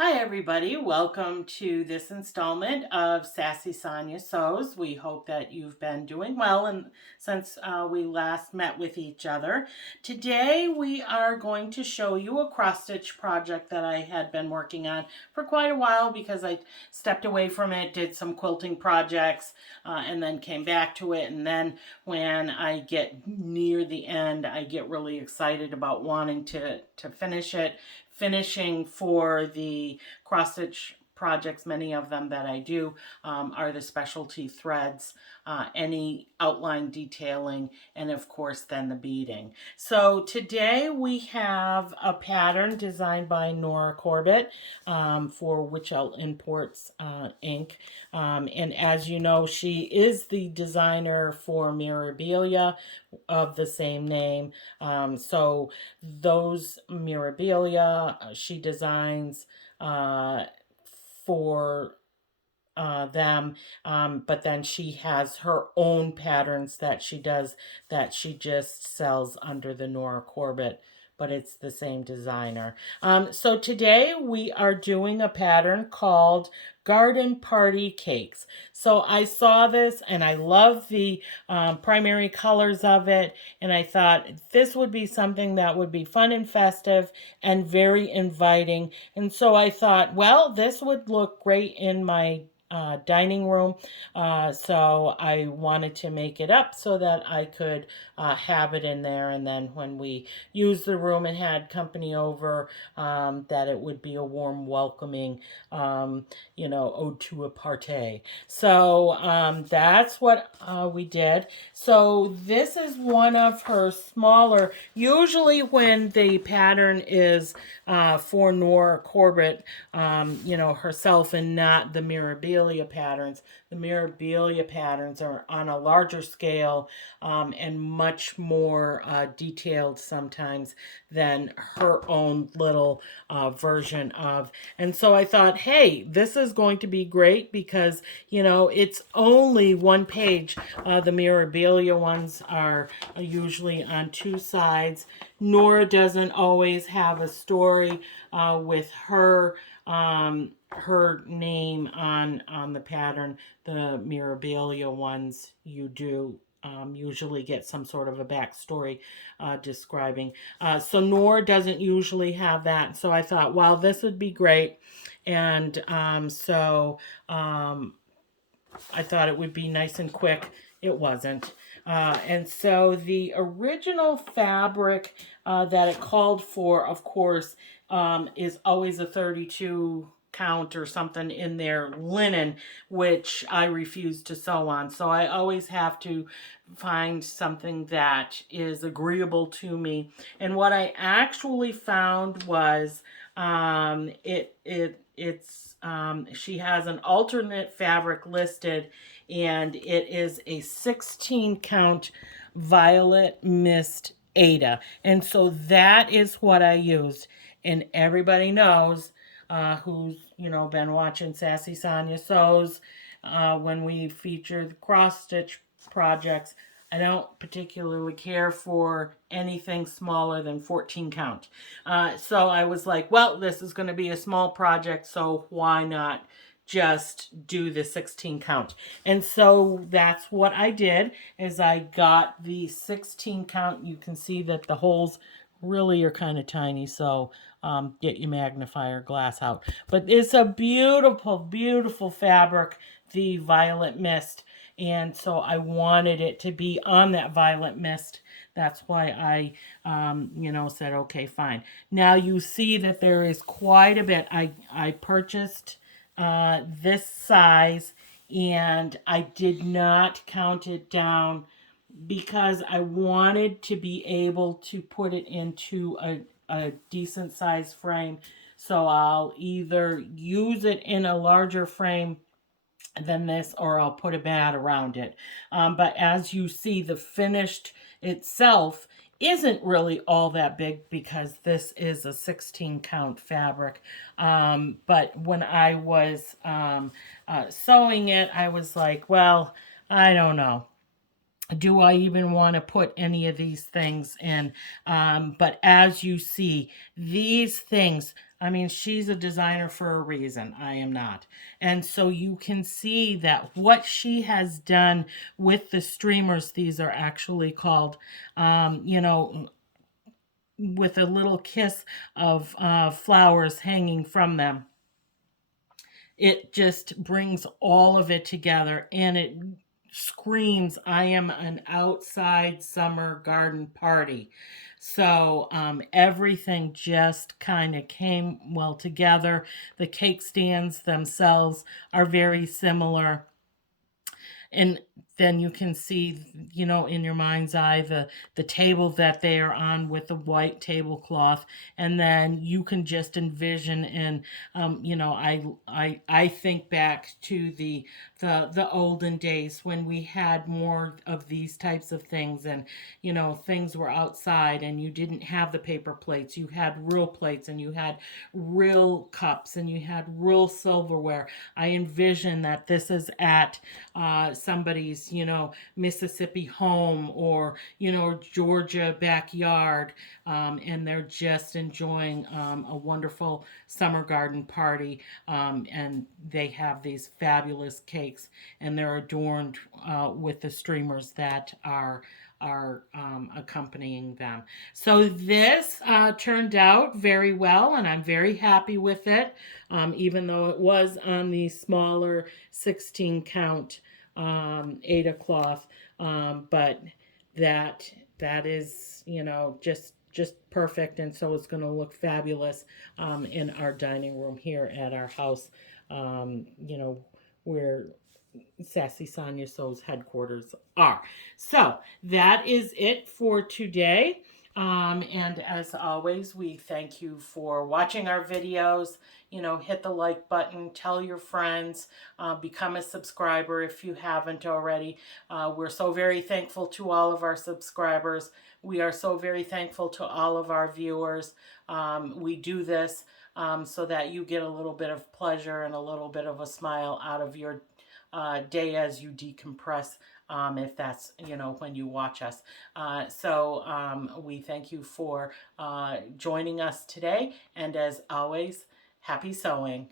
Hi, everybody. Welcome to this installment of Sassy Sonya Sews. We hope that you've been doing well and since we last met with each other. Today, we are going to show you a cross-stitch project that I had been working on for quite a while because I stepped away from it, did some quilting projects, and then came back to it. And then when I get near the end, I get really excited about wanting to finish it. Finishing for the cross stitch projects, many of them that I do are the specialty threads, any outline detailing, and of course then the beading. So today we have a pattern designed by Nora Corbett for which I'll Imports ink. And as you know, she is the designer for Mirabilia of the same name. So those Mirabilia she designs for them, but then she has her own patterns that she does that she just sells under the Nora Corbett, but it's the same designer. So today we are doing a pattern called Garden Party Cakes. So I saw this and I love the primary colors of it, and I thought this would be something that would be fun and festive and very inviting. And so I thought, well, this would look great in my dining room. So I wanted to make it up so that I could have it in there. And then when we used the room and had company over, that it would be a warm, welcoming, ode to a party. So that's what we did. So this is one of her smaller, usually when the pattern is for Nora Corbett, herself and not the Mirabilia patterns. The Mirabilia patterns are on a larger scale and much more detailed sometimes than her own little version of. And so I thought, hey, this is going to be great because, it's only one page. The Mirabilia ones are usually on two sides. Nora doesn't always have a story with her name on the pattern. The Mirabilia ones you do usually get some sort of a backstory describing. So Nora doesn't usually have that. So I thought, well, this would be great. And I thought it would be nice and quick. It wasn't. And so the original fabric that it called for, of course, is always a 32 count or something in their linen, which I refuse to sew on. So I always have to find something that is agreeable to me. And what I actually found was she has an alternate fabric listed, and it is a 16 count violet mist Ada. And so that is what I used. And everybody knows who's, been watching Sassy Sonya Sews when we feature the cross stitch projects. I don't particularly care for anything smaller than 14 count. So I was like, well, this is going to be a small project, so why not just do the 16 count? And so that's what I did is I got the 16 count. You can see that the holes really are kind of tiny, so get your magnifier glass out. But it's a beautiful, beautiful fabric, the violet mist. And so I wanted it to be on that violet mist. That's why I, said, okay, fine. Now you see that there is quite a bit. I purchased this size, and I did not count it down because I wanted to be able to put it into a decent size frame. So I'll either use it in a larger frame than this, or I'll put a mat around it. But as you see, the finished itself isn't really all that big because this is a 16 count fabric. But when I was sewing it, I was like, well, I don't know. do I even want to put any of these things in? But as you see, these things, I mean, she's a designer for a reason. I am not. And so you can see that what she has done with the streamers, these are actually called, you know, with a little kiss of flowers hanging from them. It just brings all of it together, and it screams, I am an outside summer garden party. So everything just kind of came well together. The cake stands themselves are very similar, and then you can see, you know, in your mind's eye, the table that they are on with the white tablecloth, and then you can just envision. And you know, I think back to the olden days when we had more of these types of things, and you know, things were outside and you didn't have the paper plates, you had real plates, and you had real cups, and you had real silverware. I envision that this is at somebody's, you know, Mississippi home, or, you know, Georgia backyard, and they're just enjoying a wonderful summer garden party. And they have these fabulous cakes, and they're adorned with the streamers that are accompanying them. So this turned out very well, and I'm very happy with it, even though it was on the smaller 16 count Ada cloth. But that that is, you know, just perfect, and so it's going to look fabulous in our dining room here at our house. You know, where Sassy Sonya Sews headquarters are. So that is it for today. And as always, we thank you for watching our videos. You know, hit the like button, tell your friends, become a subscriber if you haven't already. We're so very thankful to all of our subscribers. We are so very thankful to all of our viewers. We do this so that you get a little bit of pleasure and a little bit of a smile out of your day as you decompress, if that's, you know, when you watch us. So we thank you for joining us today. And as always, happy sewing.